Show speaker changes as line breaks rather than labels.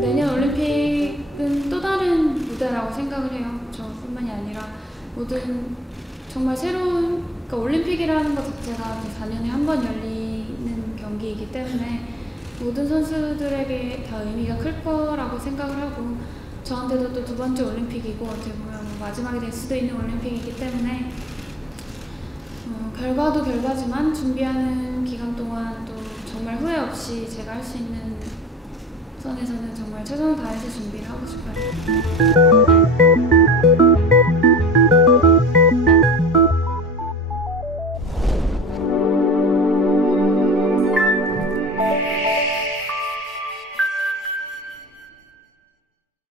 내년 올림픽은 또 다른 무대라고 생각을 해요. 저뿐만이 아니라 모든 정말 새로운 그러니까 올림픽이라는 것 자체가 4년에 한 번 열리는 경기이기 때문에 모든 선수들에게 다 의미가 클 거라고 생각을 하고 저한테도 또 두 번째 올림픽이고 어떻게 보면 뭐 마지막이 될 수도 있는 올림픽이기 때문에 어, 결과도 결과지만 준비하는 기간 동안 또 정말 후회 없이 제가 할 수 있는 선에서는 정말 최선을 다해서 준비를 하고 싶어요.